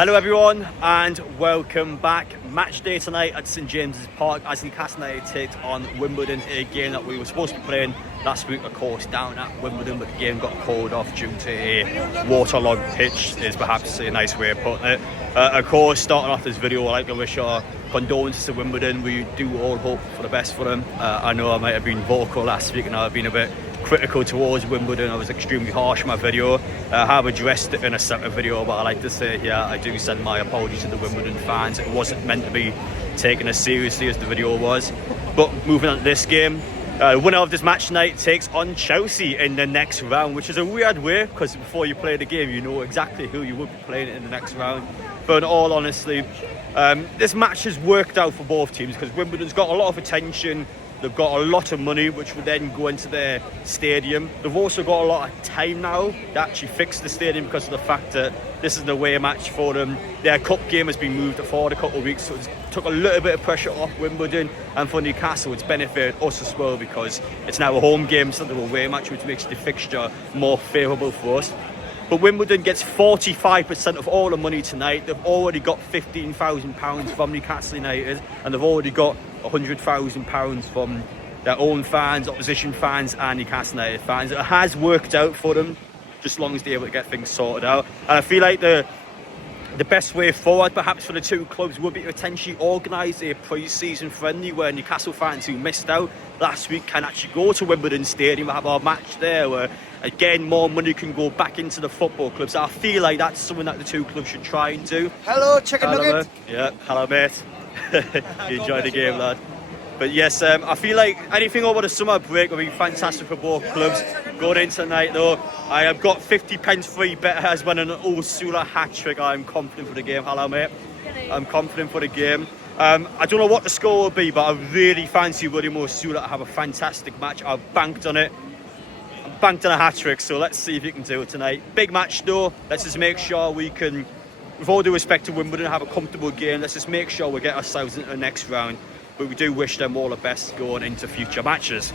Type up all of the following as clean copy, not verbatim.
Hello everyone and welcome back. Match day tonight at St James's Park as Newcastle United takes on Wimbledon, a game that we were supposed to be playing last week, of course, down at Wimbledon, but the game got called off due to a waterlogged pitch, is perhaps a nice way of putting it. Of course, starting off this video, I'd like to wish our condolences to Wimbledon. We do all hope for the best for them. I know I might have been vocal last week and I've been a bit critical towards Wimbledon. I was extremely harsh in my video. I have addressed it in a separate video, but I like to say here, I do send my apologies to the Wimbledon fans. It wasn't meant to be taken as seriously as the video was. But moving on to this game, winner of this match tonight takes on Chelsea in the next round, which is a weird way because before you play the game you know exactly who you would be playing in the next round. But in all honesty, this match has worked out for both teams because Wimbledon's got a lot of attention. They've got a lot of money, which will then go into their stadium. They've also got a lot of time now to actually fix the stadium because of the fact that this is an away match for them. Their cup game has been moved forward a couple of weeks, so it took a little bit of pressure off Wimbledon. And for Newcastle, it's benefited us as well because it's now a home game instead of an away match, which makes the fixture more favourable for us. But Wimbledon gets 45% of all the money tonight. They've already got £15,000 from Newcastle United, and they've already got £100,000 from their own fans, opposition fans and Newcastle United fans. It has worked out for them, just as long as they're able to get things sorted out. And I feel like the best way forward perhaps for the two clubs would be to potentially organise a pre-season friendly where Newcastle fans who missed out last week can actually go to Wimbledon Stadium and have our match there, where again more money can go back into the football clubs. I feel like that's something that the two clubs should try and do. Hello, chicken nugget. Yeah, hello mate. You enjoyed the game, lad. But yes, I feel like anything over the summer break will be fantastic for both clubs. Going in tonight though, I have got 50 pence free bet as when an Ursula hat-trick. I'm confident for the game. Hello mate. I'm confident for the game. I don't know what the score will be, but I really fancy William Ursula to have a fantastic match. I've banked on it. I've banked on a hat-trick, so let's see if you can do it tonight. Big match though. Let's just make sure we can, with all due respect to Wimbledon, have a comfortable game. Let's just make sure we get ourselves into the next round. But we do wish them all the best going into future matches.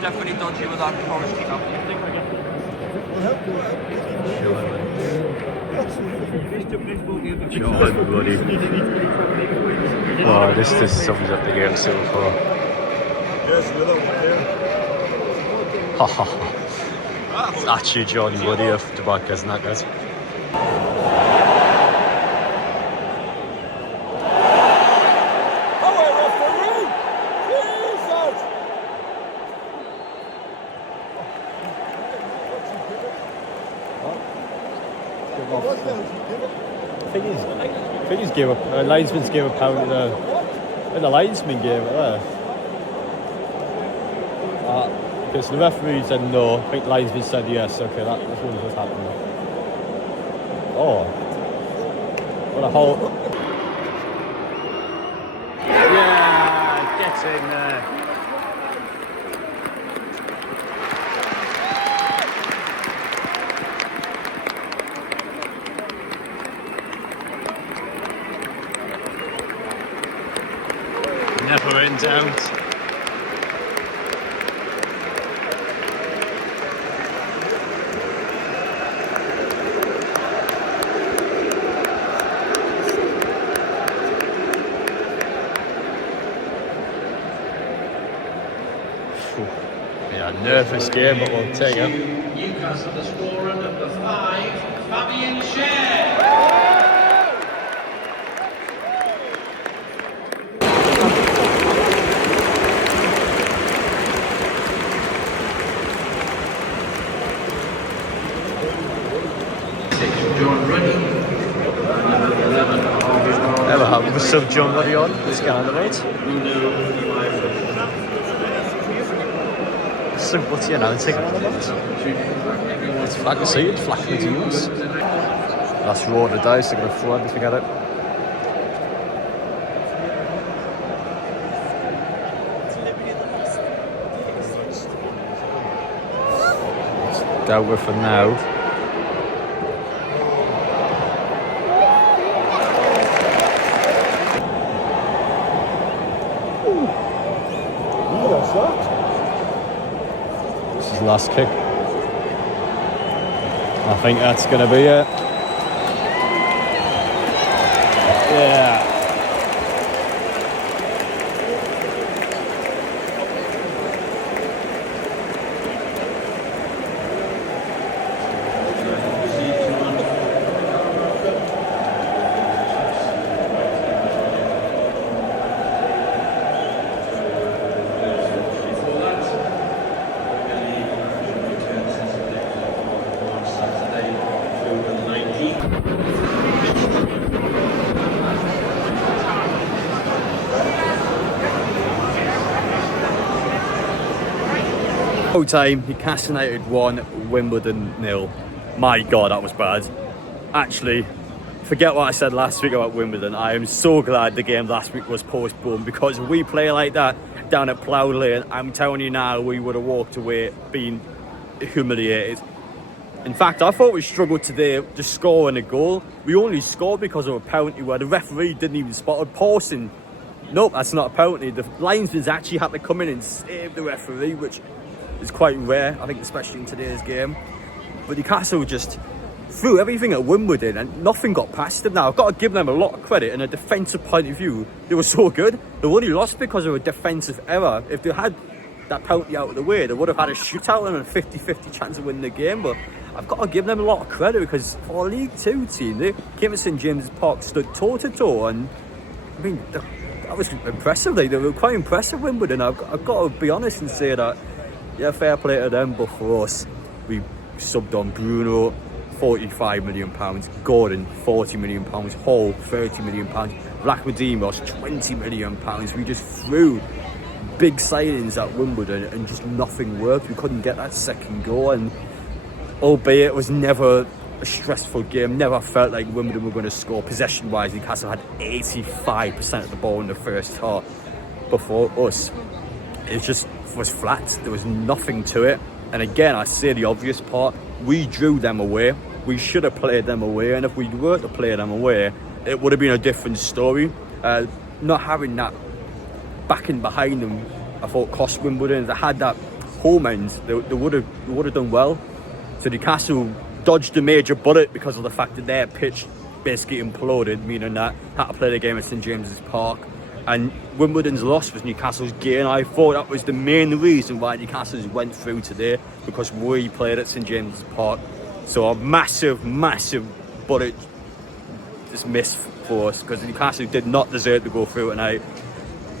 Definitely dodgy with that Forest kick up. Oh, this sums up the game so far. It's actually Johnny Woody off the back, isn't that, guys? I think he's gave a linesman's gave a pound and the linesman gave it there. Okay, so the referee said no. I think the linesman said yes. Okay, that's what's happened. Oh, what a hole! Yeah, get in there. Never in doubt. Yeah, nervous game, but we'll take it. Newcastle, the scorer, number 5, Fabian Schär. Never happened with sub John Ruddy on. Let's get on the right. massive. What's he announcing on about? It's flag to see, it's flag to use. That's roll of the dice, they're going to throw everything at it. It's dealt with for now. This is the last kick. I think that's going to be it. Yeah. Full time, Newcastle United 1, Wimbledon 0. My God, that was bad. Actually, forget what I said last week about Wimbledon. I am so glad the game last week was postponed, because if we play like that down at Plough Lane, I'm telling you now, we would have walked away being humiliated. In fact, I thought we struggled today to score in a goal. We only scored because of a penalty where the referee didn't even spot it. Pausing, nope, that's not a penalty. The linesman's actually had to come in and save the referee, which is quite rare, I think, especially in today's game. But Newcastle just threw everything at Wimbledon and nothing got past them. Now, I've got to give them a lot of credit. In a defensive point of view, they were so good. They only lost because of a defensive error. If they had that penalty out of the way, they would have had a shootout and a 50-50 chance of winning the game. But I've got to give them a lot of credit, because for a League 2 team, they came to St James's Park, stood toe-to-toe, and I mean, that was impressive. They were quite impressive, Wimbledon. I've got to be honest and say that, yeah, fair play to them, but for us, we subbed on Bruno, £45 million, Gordon, £40 million, Hall, £30 million, Vlachodimos, £20 million. We just threw big signings at Wimbledon and just nothing worked. We couldn't get that second goal, and albeit it was never a stressful game, never felt like Wimbledon were going to score. Possession-wise, Newcastle had 85% of the ball in the first half. Before us, it just was flat. There was nothing to it. And again, I say the obvious part, we drew them away. We should have played them away, and if we were to play them away, it would have been a different story. Not having that backing behind them, I thought, cost Wimbledon. If they had that home end, they would have done well. So Newcastle dodged a major bullet because of the fact that their pitch basically imploded, meaning that had to play the game at St James's Park. And Wimbledon's loss was Newcastle's gain. I thought that was the main reason why Newcastle went through today, because we played at St James's Park. So a massive, massive bullet just missed for us, because Newcastle did not deserve to go through tonight.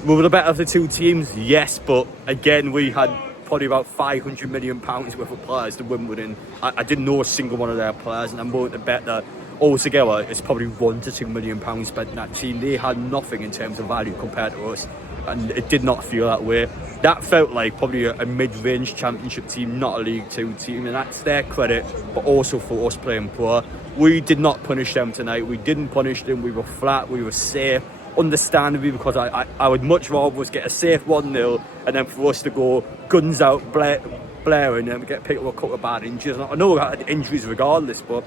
We were the better of the two teams, yes, but again, we had probably about £500 million worth of players to Wimbledon. I didn't know a single one of their players, and I'm willing to bet that altogether it's probably £1 to £2 million spent in that team. They had nothing in terms of value compared to us, and it did not feel that way. That felt like probably a mid-range championship team, not a League 2 team, and that's their credit, but also for us playing poor. We did not punish them tonight. We didn't punish them. We were flat, we were safe, understandably, because I would much rather us get a safe 1-0 and then for us to go guns out, blaring, and get picked up a couple of bad injuries. I know we had injuries regardless, but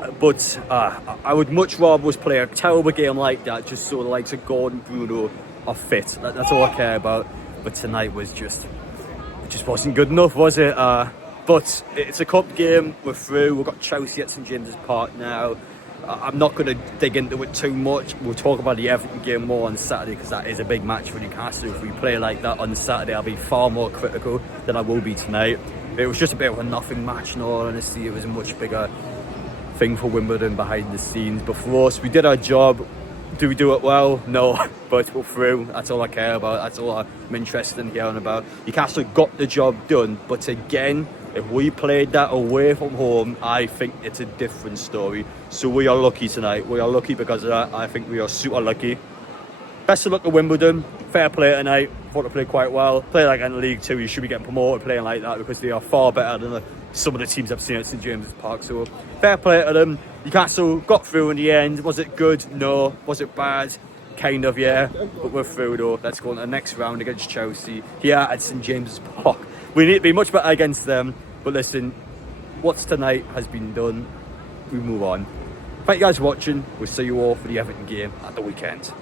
I would much rather us play a terrible game like that, just so the likes of Gordon, Bruno are fit. That's all I care about. But tonight was it just wasn't good enough, was it? But it's a cup game, we're through. We've got Chelsea at St James's Park now. I'm not going to dig into it too much. We'll talk about the Everton game more on Saturday, because that is a big match for Newcastle. If we play like that on Saturday, I'll be far more critical than I will be tonight. It was just a bit of a nothing match, in all honesty. It was a much bigger thing for Wimbledon behind the scenes. But for us, we did our job. Do we do it well? No, but we're through. That's all I care about. That's all I'm interested in hearing about. Newcastle got the job done, but again, if we played that away from home, I think it's a different story. So we are lucky tonight. We are lucky because of that. I think we are super lucky. best of luck at Wimbledon. Fair play tonight. Thought they played quite well. Play like in League 2, you should be getting promoted playing like that because they are far better than some of the teams I've seen at St James's Park. So fair play to them. Newcastle got through in the end. Was it good? No. Was it bad? Kind of, yeah. But we're through though. Let's go on to the next round against Chelsea here at St James's Park. We need to be much better against them. But listen, what's tonight has been done. We move on. Thank you guys for watching. We'll see you all for the Everton game at the weekend.